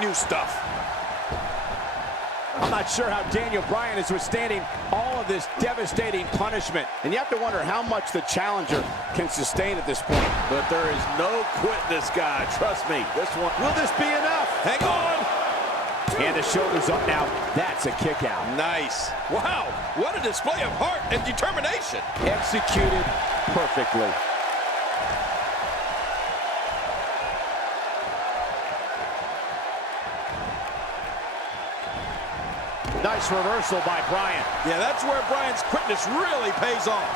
new stuff. I'm not sure how Daniel Bryan is withstanding all of this devastating punishment. And you have to wonder how much the challenger can sustain at this point. But there is no quitting this guy. Trust me, this one. Will this be enough? Hang on. And the shoulder's up now. That's a kick out. Nice. Wow, what a display of heart and determination. Executed perfectly. Nice reversal by Bryan. Yeah, that's where Bryan's quickness really pays off.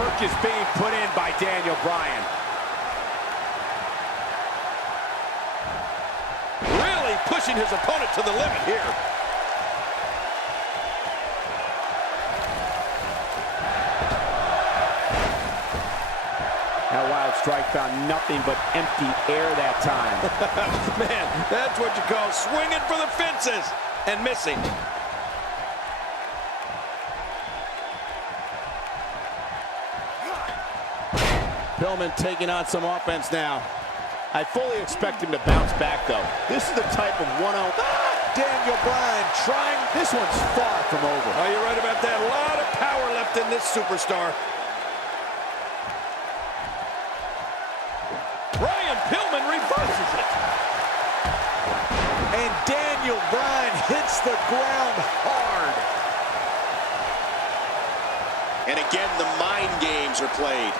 Work is being put in by Daniel Bryan. Really pushing his opponent to the limit here. That wild strike found nothing but empty air that time. Man, that's what you call swinging for the fences and missing. Pillman taking on some offense now. I fully expect him to bounce back, though. This is the type of one-on-one. Daniel Bryan trying. This one's far from over. Oh, you're right about that. A lot of power left in this superstar. Brian Pillman reverses it. And Daniel Bryan hits the ground hard. And again, the mind games are played.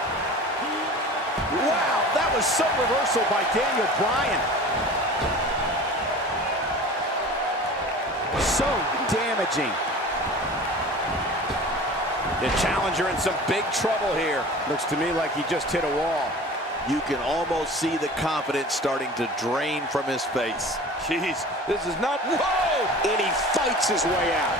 Wow, that was some reversal by Daniel Bryan. So damaging. The challenger in some big trouble here. Looks to me like he just hit a wall. You can almost see the confidence starting to drain from his face. Jeez, this is not... Whoa! And he fights his way out.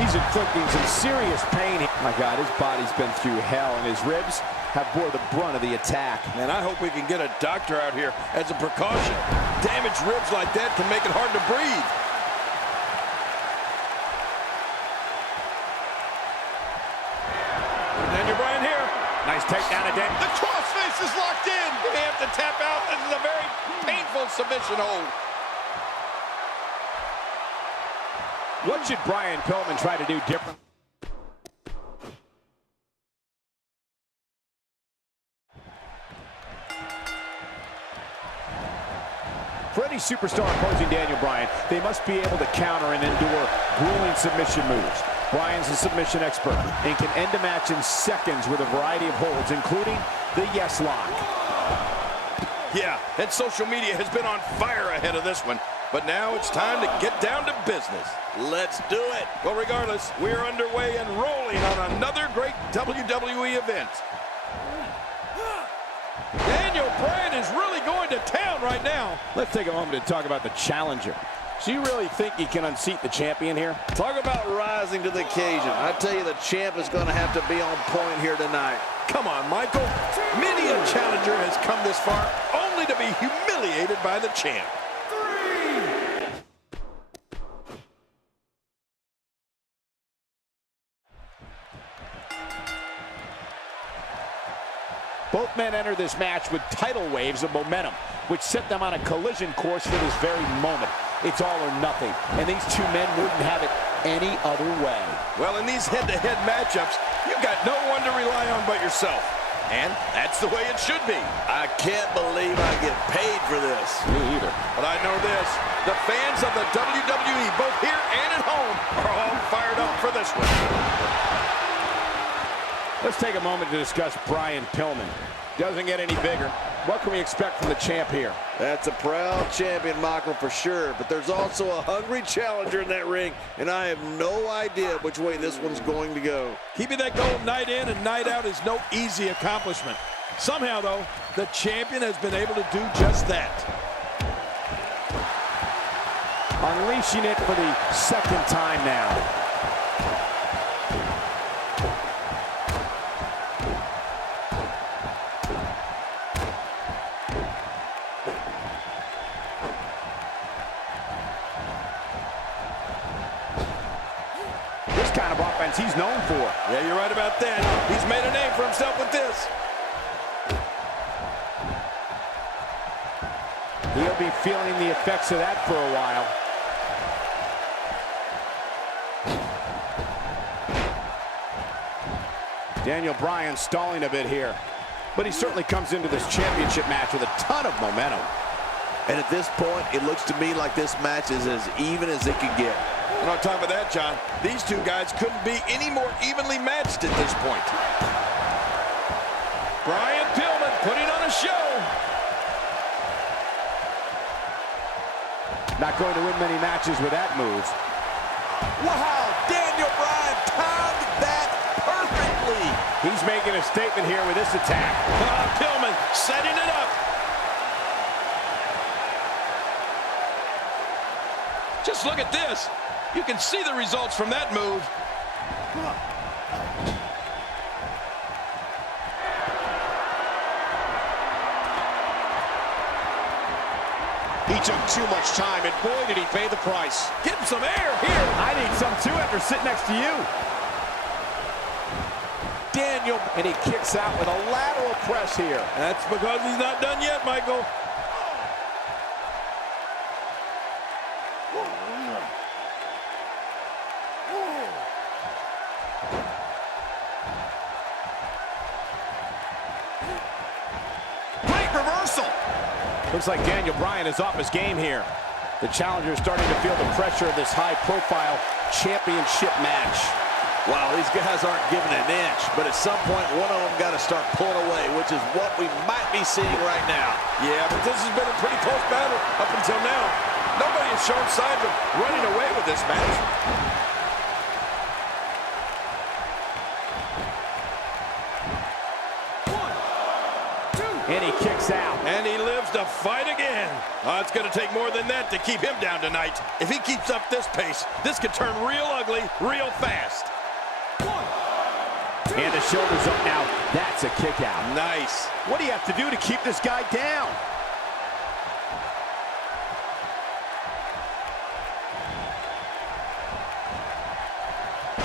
He's inflicting some serious pain. My God, his body's been through hell, and his ribs have bore the brunt of the attack. And I hope we can get a doctor out here as a precaution. Damaged ribs like that can make it hard to breathe. Daniel Bryan here. Nice takedown again. The crossface is locked in. He may have to tap out. This is a very painful submission hold. What should Brian Pillman try to do different? For any superstar opposing Daniel Bryan, they must be able to counter and endure grueling submission moves. Bryan's a submission expert and can end a match in seconds with a variety of holds, including the yes lock. Yeah, and social media has been on fire ahead of this one. But now it's time to get down to business. Let's do it. Well, regardless, we're underway and rolling on another great WWE event. Daniel Bryan is really going to town right now. Let's take a moment to talk about the challenger. Do you really think he can unseat the champion here? Talk about rising to the occasion. I tell you, the champ is going to have to be on point here tonight. Come on, Michael. Many a challenger has come this far only to be humiliated by the champ. Both men enter this match with tidal waves of momentum, which set them on a collision course for this very moment. It's all or nothing, and these two men wouldn't have it any other way. Well, in these head-to-head matchups, you've got no one to rely on but yourself. And that's the way it should be. I can't believe I get paid for this. Me either. But I know this. The fans of the WWE, both here and at home, are all fired up for this one. Let's take a moment to discuss Brian Pillman. Doesn't get any bigger. What can we expect from the champ here? That's a proud champion, Michael, for sure. But there's also a hungry challenger in that ring, and I have no idea which way this one's going to go. Keeping that goal night in and night out is no easy accomplishment. Somehow, though, the champion has been able to do just that. Unleashing it for the second time now. Kind of offense he's known for. Yeah, you're right about that. He's made a name for himself with this. He'll be feeling the effects of that for a while. Daniel Bryan stalling a bit here. But he certainly comes into this championship match with a ton of momentum. And at this point, it looks to me like this match is as even as it can get. And on top of that, John, these two guys couldn't be any more evenly matched at this point. Brian Pillman putting on a show. Not going to win many matches with that move. Wow, Daniel Bryan timed that perfectly. He's making a statement here with this attack. Pillman setting it up. Just look at this. You can see the results from that move. He took too much time, and boy, did he pay the price. Get him some air here. I need some too after sitting next to you. Daniel, and he kicks out with a lateral press here. That's because he's not done yet, Michael. Great reversal. Looks like Daniel Bryan is off his game here. The challenger is starting to feel the pressure of this high-profile championship match. Wow, these guys aren't giving an inch, but at some point, one of them got to start pulling away, which is what we might be seeing right now. Yeah, but this has been a pretty close battle up until now. Nobody has shown signs of running away with this match. And he kicks out. And he lives to fight again. It's going to take more than that to keep him down tonight. If he keeps up this pace, this could turn real ugly real fast. And the shoulder's up now. That's a kick out. Nice. What do you have to do to keep this guy down?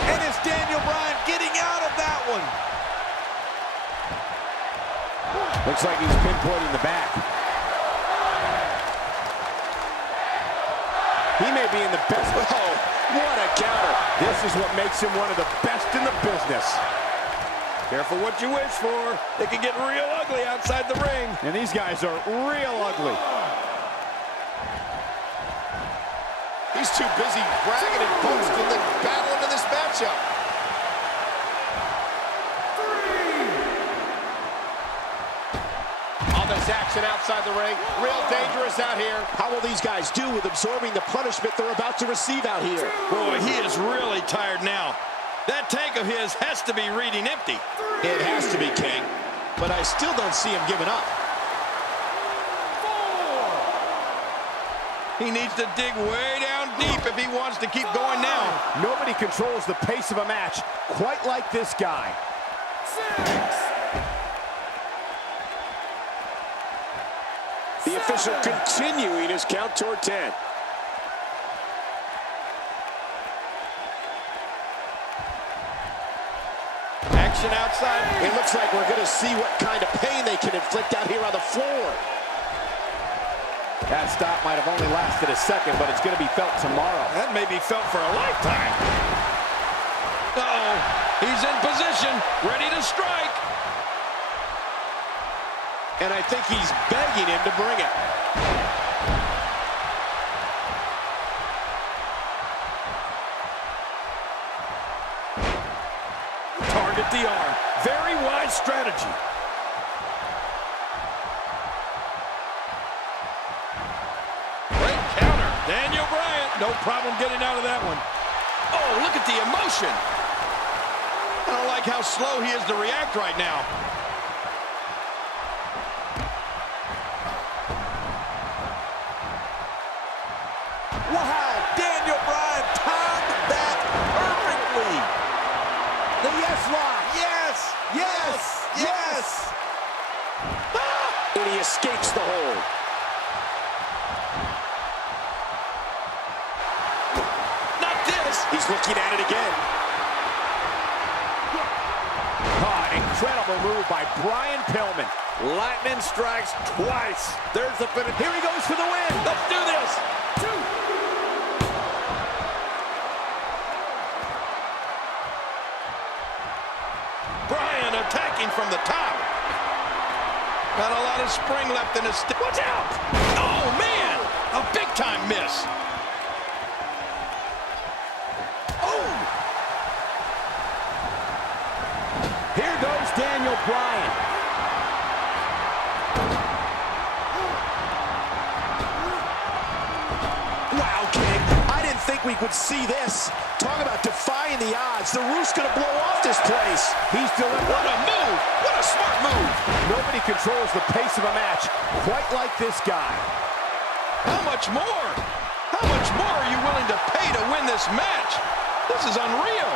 And it's Daniel Bryan getting out of that one. Looks like he's pinpointing the back. He may be in the best. Oh, what a counter. This is what makes him one of the best in the business. Careful what you wish for. It can get real ugly outside the ring. And these guys are real ugly. He's too busy bragging and boasting than battling in this matchup. This action outside the ring, real dangerous out here. How will these guys do with absorbing the punishment they're about to receive out here? Boy, he is really tired now. That tank of his has to be reading empty. It has to be, King, but I still don't see him giving up. He needs to dig way down deep if he wants to keep going now. Nobody controls the pace of a match quite like this guy. 6. The official continuing his count toward 10. Action outside. It looks like we're going to see what kind of pain they can inflict out here on the floor. That stop might have only lasted a second, but it's going to be felt tomorrow. That may be felt for a lifetime. Uh-oh. He's in position, ready to strike. And I think he's begging him to bring it. Target the arm. Very wise strategy. Great counter. Daniel Bryan. No problem getting out of that one. Oh, look at the emotion. I don't like how slow he is to react right now. Wow, Daniel Bryan timed that perfectly. The yes lock. Yes, yes, yes. And he escapes the hold. Not this. He's looking at it again. Oh, an incredible move by Brian Pillman. Lightning strikes twice. There's the finish. Here he goes for the win. Let's do this. Bryan attacking from the top. Got a lot of spring left in his stick. Watch out! Oh, man! A big-time miss. Oh! Here goes Daniel Bryan. Wow, King. I didn't think we could see this. Talk about defying the odds. The roof's going to blow off this place. He's delivered. What a move! What a smart move! Nobody controls the pace of a match quite like this guy. How much more? How much more are you willing to pay to win this match? This is unreal.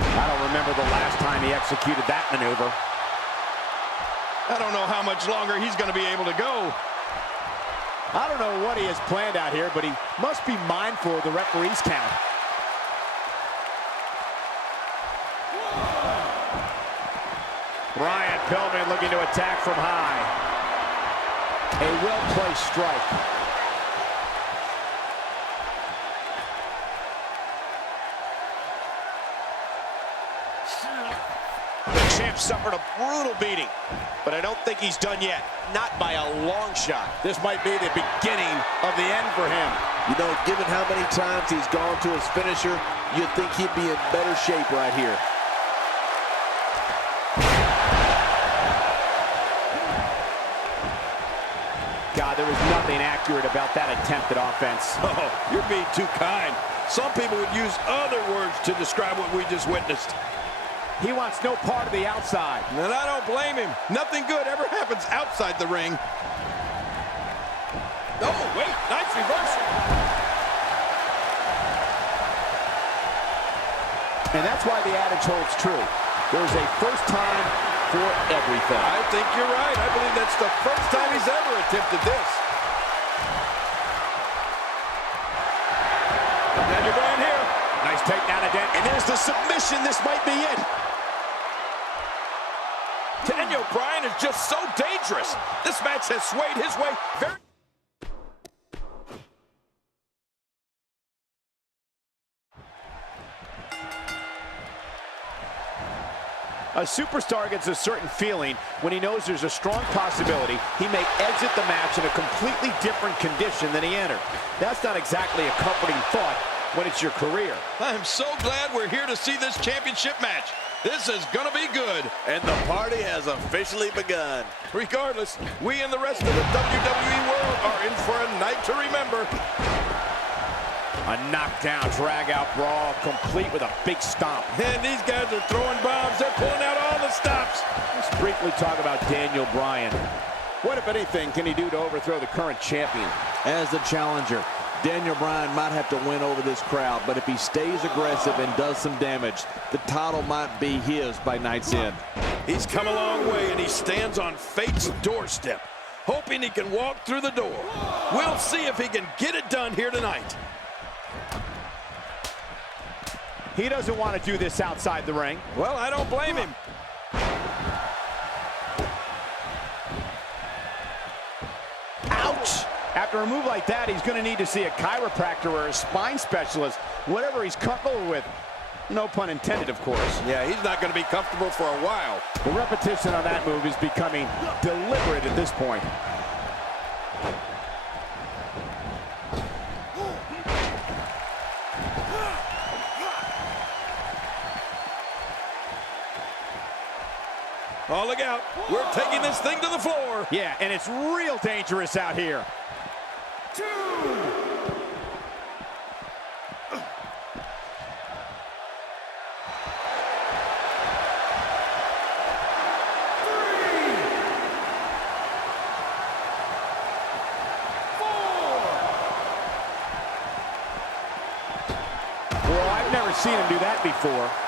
I don't remember the last time he executed that maneuver. I don't know how much longer he's going to be able to go. I don't know what he has planned out here, but he must be mindful of the referee's count. Brian Pillman looking to attack from high. A well-placed strike. The champ suffered a brutal beating, but I don't think he's done yet. Not by a long shot. This might be the beginning of the end for him. You know, given how many times he's gone to his finisher, you'd think he'd be in better shape right here. God, there was nothing accurate about that attempt at offense. Oh, you're being too kind. Some people would use other words to describe what we just witnessed. He wants no part of the outside. And I don't blame him. Nothing good ever happens outside the ring. Oh, wait, nice reversal. And that's why the adage holds true. There's a first time for everything. I think you're right. I believe that's the first time he's ever attempted this. Daniel Bryan here. Nice takedown again. And there's the submission. This might be it. Daniel Bryan is just so dangerous. This match has swayed his way very... A superstar gets a certain feeling when he knows there's a strong possibility he may exit the match in a completely different condition than he entered. That's not exactly a comforting thought when it's your career. I'm so glad we're here to see this championship match. This is gonna be good. And the party has officially begun. Regardless, we and the rest of the WWE world are in for a night to remember. A knockdown, drag-out brawl, complete with a big stomp. And these guys are throwing bombs. They're pulling out all the stops. Let's briefly talk about Daniel Bryan. What, if anything, can he do to overthrow the current champion? As the challenger, Daniel Bryan might have to win over this crowd, but if he stays aggressive and does some damage, the title might be his by night's end. He's come a long way, and he stands on fate's doorstep, hoping he can walk through the door. We'll see if he can get it done here tonight. He doesn't want to do this outside the ring. Well, I don't blame him. Ouch! After a move like that, he's going to need to see a chiropractor or a spine specialist, whatever he's comfortable with. No pun intended, of course. Yeah, he's not going to be comfortable for a while. The repetition on that move is becoming deliberate at this point. Oh, look out. We're taking this thing to the floor. Yeah, and it's real dangerous out here. 2. Well, I've never seen him do that before.